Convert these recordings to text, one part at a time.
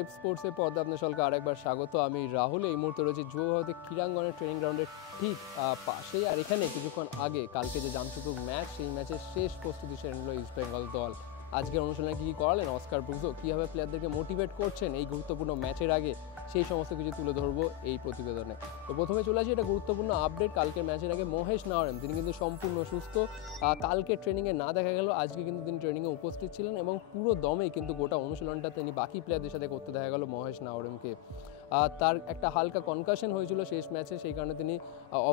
RF স্পোর্টসের পর্দা আপনার সকলকে আরেকবার স্বাগত। আমি রাহুল। এই মুহূর্তে রয়েছে যুবভারতী ক্রীড়াঙ্গনের ট্রেনিং গ্রাউন্ডের ঠিক পাশেই। আর এখানে কিছুক্ষণ আগে কালকে যে জামশেদপুর ম্যাচ, সেই ম্যাচের শেষ প্রস্তুতি সেরে নিল ইস্ট বেঙ্গল দল। আজকের অনুষ্ঠানে কী করালেন অস্কার ব্রুজো, কীভাবে প্লেয়ারদেরকে মোটিভেট করছেন এই গুরুত্বপূর্ণ ম্যাচের আগে, সেই সমস্ত কিছু তুলে ধরবো এই প্রতিবেদনে। তো প্রথমে চলে আসি এটা গুরুত্বপূর্ণ আপডেট। কালকের ম্যাচের আগে মহেশ নাওরেম, তিনি কিন্তু সম্পূর্ণ সুস্থ। কালকে ট্রেনিংয়ে না দেখা গেল, আজকে কিন্তু তিনি ট্রেনিংয়ে উপস্থিত ছিলেন এবং পুরো দমেই কিন্তু গোটা অনুশীলনটা তিনি বাকি প্লেয়ারদের সাথে করতে দেখা গেল মহেশ নাওরেমকে। তার একটা হালকা কনকাশন হয়েছিল শেষ ম্যাচে, সেই কারণে তিনি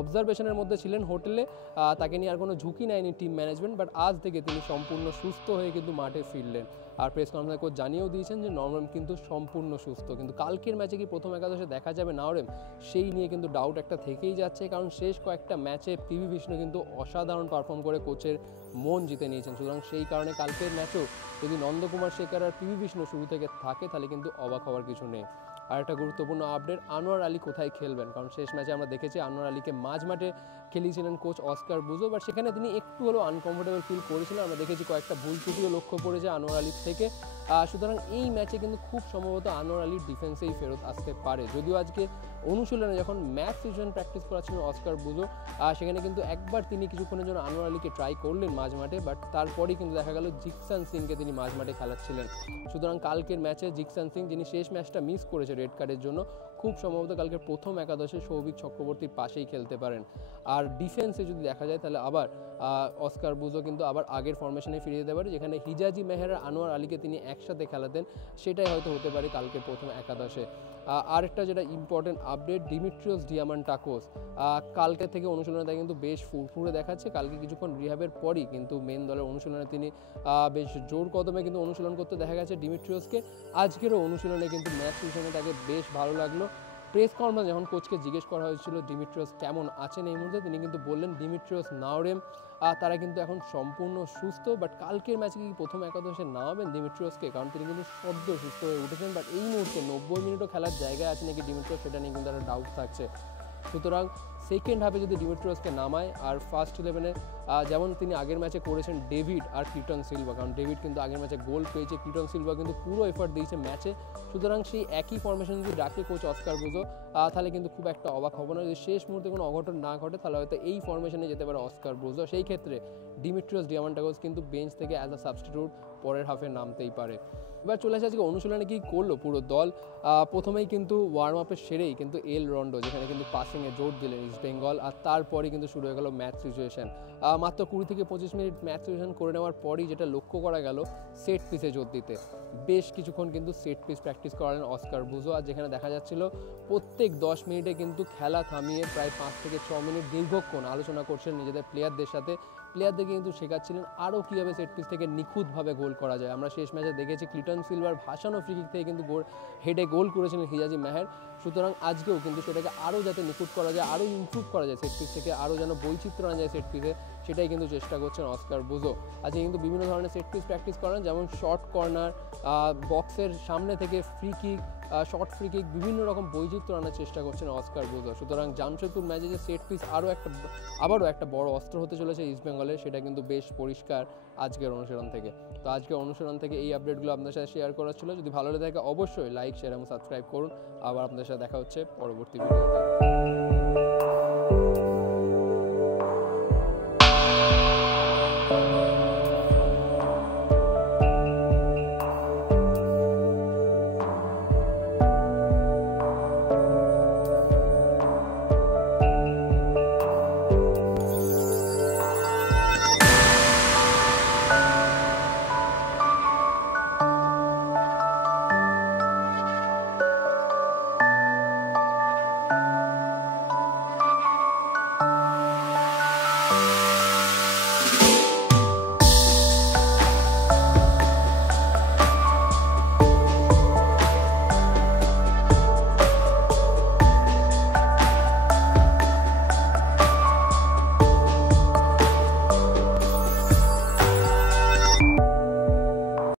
অবজারভেশনের মধ্যে ছিলেন হোটেলে। তাকে নিয়ে আর কোনো ঝুঁকি নেয়নি টিম ম্যানেজমেন্ট, বাট আজ থেকে তিনি সম্পূর্ণ সুস্থ হয়ে কিন্তু মাঠে ফিরলেন। আর প্রেস কনফারেন্সে কোচ জানিয়েও দিয়েছেন যে নাওরেম কিন্তু সম্পূর্ণ সুস্থ। কিন্তু কালকের ম্যাচে কি প্রথম একাদশে দেখা যাবে নাওরেম, সেই নিয়ে কিন্তু ডাউট একটা থেকেই যাচ্ছে, কারণ শেষ কয়েকটা ম্যাচে পিভি বিষ্ণু কিন্তু অসাধারণ পারফর্ম করে কোচের মন জিতে নিয়েছেন। সুতরাং সেই কারণে কালকের ম্যাচেও যদি নন্দকুমার শেখর আর পিভি বিষ্ণু শুরু থেকে থাকে, তাহলে কিন্তু অবাক হওয়ার কিছু নেই। আর একটা গুরুত্বপূর্ণ আপডেট, আনোয়ার আলী কোথায় খেলবেন, কারণ শেষ ম্যাচে আমরা দেখেছি আনোয়ার আলীকে মাঝ মাঠে খেলিয়েছিলেন কোচ অস্কার ব্রুজো, বাট সেখানে তিনি একটু হলেও আনকমফোর্টেবল ফিল করেছিলেন। আমরা দেখেছি কয়েকটা ভুল ত্রুটিও লক্ষ্য পড়েছে আনোয়ার আলীর থেকে। সুতরাং এই ম্যাচে কিন্তু খুব সম্ভবত আনোয়ার আলীর ডিফেন্সেই ফেরত আসতে পারে। যদিও আজকে অনুশীলনে যখন ম্যাচ সিচুয়েশন প্র্যাকটিস করাচ্ছিলেন অস্কার ব্রুজো, সেখানে কিন্তু একবার তিনি কিছুক্ষণের জন্য আনোয়ার আলীকে ট্রাই করলেন মাঝ মাঠে, বাট তারপরেই কিন্তু দেখা গেল জিকসান সিংকে তিনি মাঝ মাঠে খেলাচ্ছিলেন। সুতরাং কালকের ম্যাচে জিকসান সিং, যিনি শেষ ম্যাচটা মিস করেছে রেড কার্ডের জন্য, খুব সম্ভবত কালকে প্রথম একাদশে সৌভিক চক্রবর্তীর পাশেই খেলতে পারেন। আর ডিফেন্সে যদি দেখা যায়, তাহলে আবার অস্কার ব্রুজো কিন্তু আবার আগের ফরমেশনে ফিরে যেতে পারে, যেখানে হিজাজি মেহের আর আনোয়ার আলীকে তিনি একসাথে খেলাতেন, সেটাই হয়তো হতে পারে কালকে প্রথম একাদশে। আরেকটা যেটা ইম্পর্টেন্ট আপডেট, ডিমিট্রিওস ডিয়ামান্টাকোস কালকে থেকে অনুশীলনে তাকে কিন্তু বেশ ফুরফুরে দেখাচ্ছে। কালকে কিছুক্ষণ রিহাবের পরই কিন্তু মেন দলের অনুশীলনে তিনি বেশ জোর কদমে কিন্তু অনুশীলন করতে দেখা গেছে ডিমিট্রিওসকে। আজকেরও অনুশীলনে কিন্তু ম্যাচ সিচুয়েশনে তাকে বেশ ভালো লাগলো। প্রেস কনফারেন্সে যখন কোচকে জিজ্ঞেস করা হয়েছিল ডিমিট্রিওস কেমন আছেন এই মুহূর্তে, তিনি কিন্তু বললেন ডিমিট্রিওস, নাওরেম তারা কিন্তু এখন সম্পূর্ণ সুস্থ। বাট কালকের ম্যাচে কি প্রথম একাদশে নামাবেন ডিমিট্রিওসকে, কারণ তিনি কিন্তু সদ্য সুস্থ হয়ে উঠেছেন, বাট এই মুহূর্তে 90 মিনিটও খেলার জায়গায় আছে নাকি ডিমিট্রিওস, সেটা নিয়ে কিন্তু একটা ডাউট থাকছে। সুতরাং সেকেন্ড হাফে যদি ডিমিট্রিওসকে নামায়, আর ফার্স্ট 11-এ যেমন তিনি আগের ম্যাচে করেছেন ডেভিড আর কিটন সিলভা, কারণ ডেভিড কিন্তু আগের ম্যাচে গোল পেয়েছে, কিটন সিলভা কিন্তু পুরো এফার্ট দিয়েছে ম্যাচে। সুতরাং সেই একই ফরমেশন যদি রাখে কোচ অস্কার ব্রুজো, তাহলে কিন্তু খুব একটা অবাক হবে না। যদি শেষ মুহূর্তে কোনো অঘটন না ঘটে, তাহলে হয়তো এই ফরমেশনে যেতে পারে অস্কার ব্রুজো। সেই ক্ষেত্রে ডিমিট্রিওস ডিয়ামান্টাকোস কিন্তু বেঞ্চ থেকে অ্যাজ আ সাবস্টিটিউট পরের হাফে নামতেই পারে। এবার চলে আসে আজকে অনুশীলনে কী করলো পুরো দল। প্রথমেই কিন্তু ওয়ার্ম আপের সেরেই কিন্তু এল রন্ডো, যেখানে কিন্তু পাসিংয়ে জোর দিলেন ইস্ট বেঙ্গল, আর তারপরে কিন্তু শুরু হয়ে গেল ম্যাচ সিচুয়েশন। মাত্র 20 থেকে 25 মিনিট ম্যাচ সিচুয়েশন করে নেওয়ার পরই যেটা লক্ষ্য করা গেল, সেট পিসে জোর দিতে বেশ কিছুক্ষণ কিন্তু সেট পিস প্র্যাকটিস করালেন অস্কার ব্রুজো। আর যেখানে দেখা যাচ্ছিল প্রত্যেক 10 মিনিটে কিন্তু খেলা থামিয়ে প্রায় 5 থেকে 6 মিনিট দীর্ঘক্ষণ আলোচনা করছেন নিজেদের প্লেয়ারদের সাথে। প্লেয়ারদেরকে কিন্তু শেখাচ্ছিলেন আরও কীভাবে সেট পিস থেকে নিখুঁতভাবে গোল করা যায়। আমরা শেষ ম্যাচে দেখেছি ক্লিটন সিলভার ভাসানো ফ্রি কিক থেকে কিন্তু হেডে গোল করেছিলেন হিজাজি মেহের। সুতরাং আজকেও কিন্তু সেটাকে আরও যাতে নিখুঁত করা যায়, আরও ইমপ্রুভ করা যায় সেট পিস থেকে, আরও যেন বৈচিত্র্য আনা যায় সেট পিসে, সেটাই কিন্তু চেষ্টা করছেন অস্কার ব্রুজো। আজকে কিন্তু বিভিন্ন ধরনের সেট পিস প্র্যাকটিস করেন, যেমন শর্ট কর্নার, বক্সের সামনে থেকে free kick, short free kick, বিভিন্ন রকম বৈচিত্র্য আনার চেষ্টা করছেন অস্কার ব্রুজো। সুতরাং জামশেদপুর ম্যাচে যে সেট পিস আবারও একটা বড় অস্ত্র হতে চলেছে ইস্ট বেঙ্গলের, সেটা কিন্তু বেশ পরিষ্কার আজকের অনুশীলন থেকে। তো আজকের অনুশীলন থেকে এই আপডেটগুলো আপনাদের সাথে শেয়ার করার ছিল। যদি ভালো লেগে থাকে অবশ্যই লাইক, শেয়ার এবং সাবস্ক্রাইব করুন। আবার আপনাদের সাথে দেখা হচ্ছে পরবর্তী ভিডিওতে।